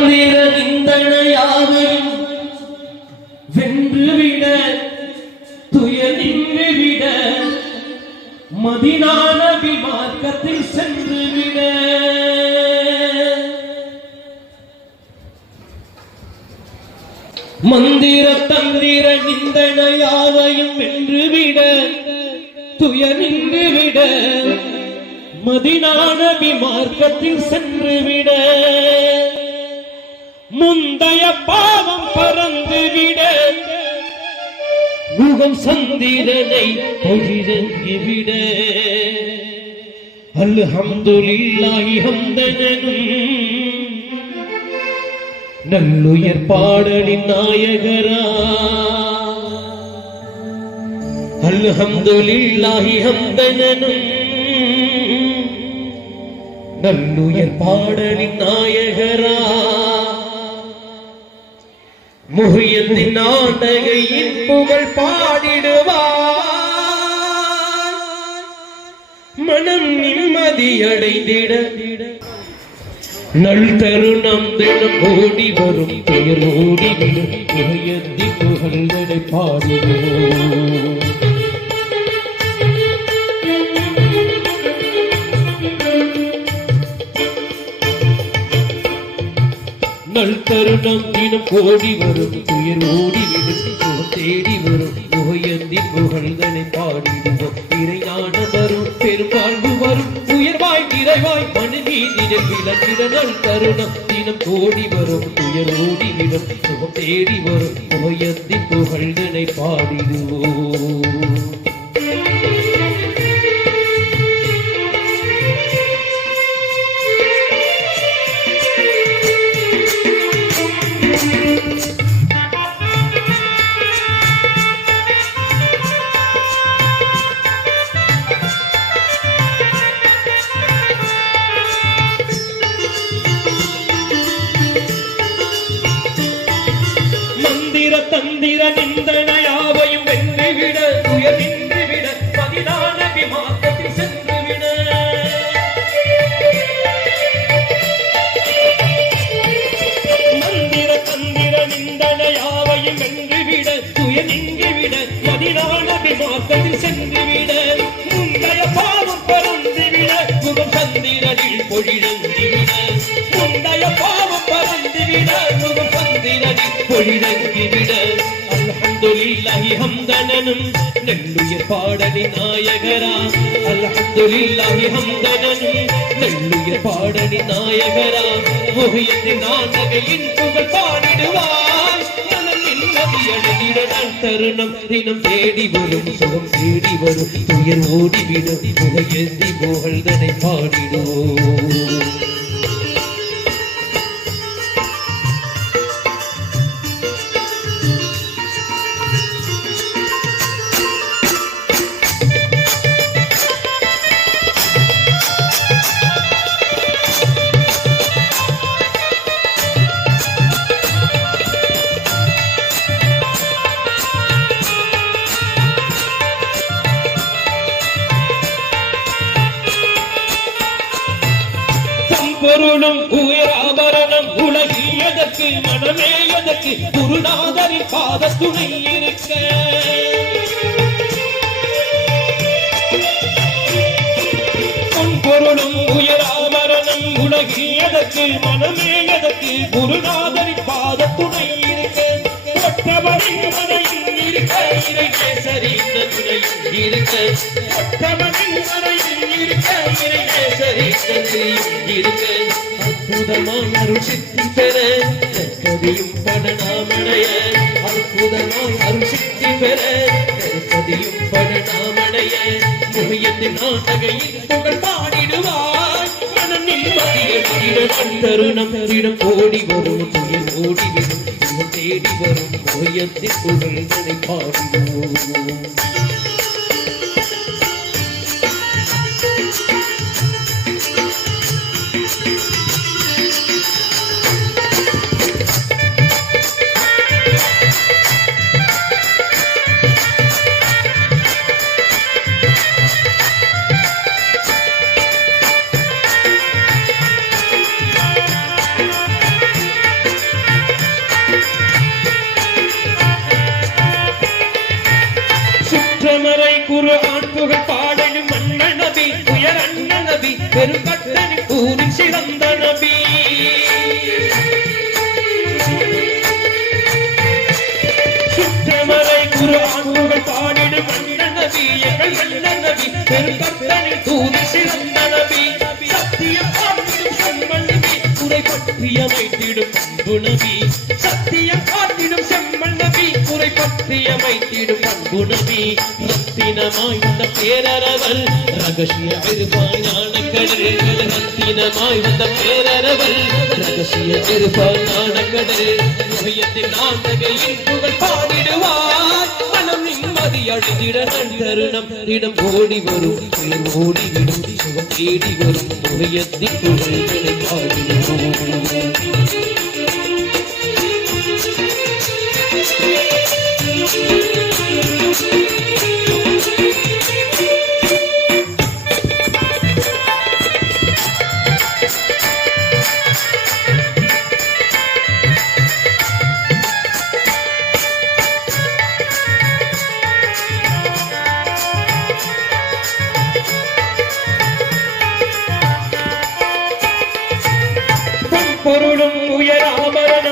தந்திர நிந்தனையாவையும் வென்றுவிட துயர் விட மதினான விமார்க்கத்தில் சென்றுவிட மந்திர தந்திர நிந்தனையாவையும் வென்றுவிட துயரின்றுவிட மதினான விமார்க்கத்தில் சென்றுவிட முந்தைய பாவம் பறந்துவிட முகம் சந்திரனை பொழிறங்கிவிட அல்ஹம்துலில்லாஹி ஹம்தனும் நல்லுயர் பாடலின் நாயகரா. அல்ஹம்துலில்லாஹி ஹம்தனும் நல்லுயர் பாடலின் நாயகரா. முகியத்தின் நாடகையின் புகழ் பாடிடுவார். மனம் நிம்மதி அடைந்திட. நல் தருணம் தினம் ஓடி வரும். பெயர் ஓடி முகியத்தி புகழ்களை பாடிடுவோம் தருணம் தினம் ஓடி வரும். துயர் ஓடி விடும் தேடி வரும். புகையந்தி புகழ்தனை பாடிடுவோம். இறையான வரும். பெரும்பாழ்வு வரும். உயர்வாய் நிறைவாய் மனுநீ நீதினில் விளக்கிட நல் தருணம் தினம் ஓடி வரும். துயர் ஓடி விடும் சுகம் தேடி வரும். புகையந்தி புகழ்தனை பாடிடுவோம். நிந்தனையாவையும் வென்றுவிட துயர் நின்றுவிட பதினான விமானத்தில் சென்றுவிட. மந்திர தந்திர நிந்தனையாவையும் வென்றுவிட துயர் நின்றுவிட பதினான விமானத்தில் சென்றுவிட. முந்தைய பாவம் பறந்துவிட முகம் சந்திரனில் பொழிழந்துவிட முந்தைய பாவம் பறந்துவிட முகம் சந்திரனில் அல்ஹம்துலில்லாஹி ஹம்தனனும் நெல்லுயர் பாடலி நாயகரா அல்ஹம்துலில்லாஹி ஹம்தனனும் நெல்லுயர் பாடலி நாயகரா முகியத்தின் நானகையின் புகழ் பாடிடுவார் தருணம் தினம் தேடி வரும் சுகம் தேடி வரும் துயர் ஓடிவிடும் புகையேந்தி புகழ்தனை பாடிடுவோம். பொருளும் உயராபரணம் உலகில் எதற்கு மனமே எதற்கு குருநாதரின் பாத துணை இருக்க பொருளும் உயராபரணம் உலகில் எதற்கு மனமே எதற்கு குருநாதரின் பாத துணை இருக்க. ஒற்றவரின் மனையில் இருக்க இறை நேசரி இந்த துணை இருக்க. ஒற்றவரின் மனையில் இருக்க இறை நேசரி இருக்க அற்புதமான அருள் சித்தி பெற கதியும் படனாமடைய அற்புதமாய் அருள் சித்தி பெற கதியும் படனாமடைய முகையத்தின் நாட்டகையின் புகழ் பாடிடுவாய். மனம் நிம்மதியின் தருணம் தினம் ஓடி வரும் துயர் ஓடிவிடும் தேடி வரும் புகழ்களை பாடுவோம் நபி பெரும்பட்டனி கூறி சிறந்த நபி. சுற்றமலை குரு ஆண்புகள் பாடிடும் மன்ன நபி எங்கள் மன்ன நபி. பெரும்பட்டனி கூறி சிறந்த நபி. சத்தியம் காட்டிடும் செம்மன் நபி. குறை பற்றி அமைத்திடும் அன்பு நபி. சத்தியம் காட்டிடும் செம்மன் நபி. குறை அன்பு நபி. ரத்தினமாய் வந்த பேரரவல் ரகசிய பெருமாய் ஞானக்கடல் ரத்தினமாய் வந்த பேரரவல் ரகசிய பெருமாய் ஞானக்கடல் உயத்தின் நாட்டகையின் புகழ் பாடிடுவார். மனம் நிம்மதி தருணம் ஓடி வரும். ஓடிவிடும் தேடி வரும். உயத்தின் புகழ்களை பாடிடுவோம்.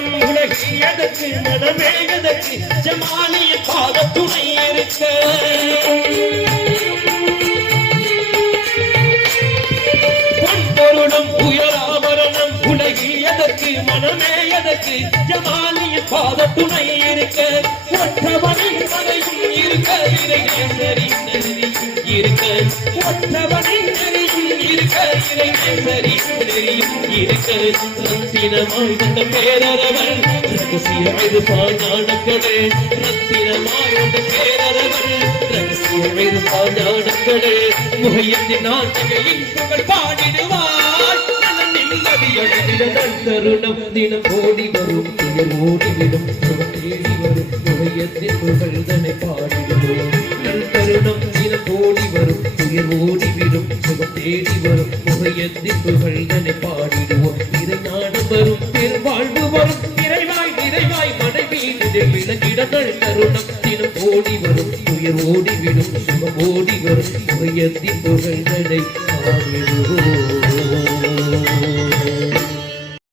உயராபரணம் உலகி எதற்கு மனமே எதற்கு ஜமானிய பாத துணை இருக்க பொருளும் உயராபரணம் உலகி எதற்கு மனமே எதற்கு ஜமானிய பாத துணை இருக்க ஒற்றவனின் மனையும் இருக்க இறைநேசரின் நெறியும் இருக்க. ஒற்றவனின் ரத்தினமாய் வந்த பேரரவன் ரகசிய இருப்பான் ரத்தினமாய் வந்த பேரரவன் ரகசிய புகழ் பாடிடுவார் தருணம் தினம் ஓடி வரும் ஓடிவிடும் தேடி வரும் முகையத்தின் புகழ்தனை பாடிடுவோம். நல் தருணம் தினம் ஓடி வரும் துயர் ஓடிவிடும் சுகம் தேடி வரும் முகையத்தின் புகழ்தனை பாடிடுவோம். இறை ஞானம் வரும் பெருவாழ்வு வரும் நிறைவாய் நிறைவாய் மனைவி மீது விளங்கிட தருணம் தினம் ஓடி வரும் துயர் ஓடிவிடும் சுகம் ஓடி வரும் முகையத்தின் புகழ்தனை பாடிடுவோம்.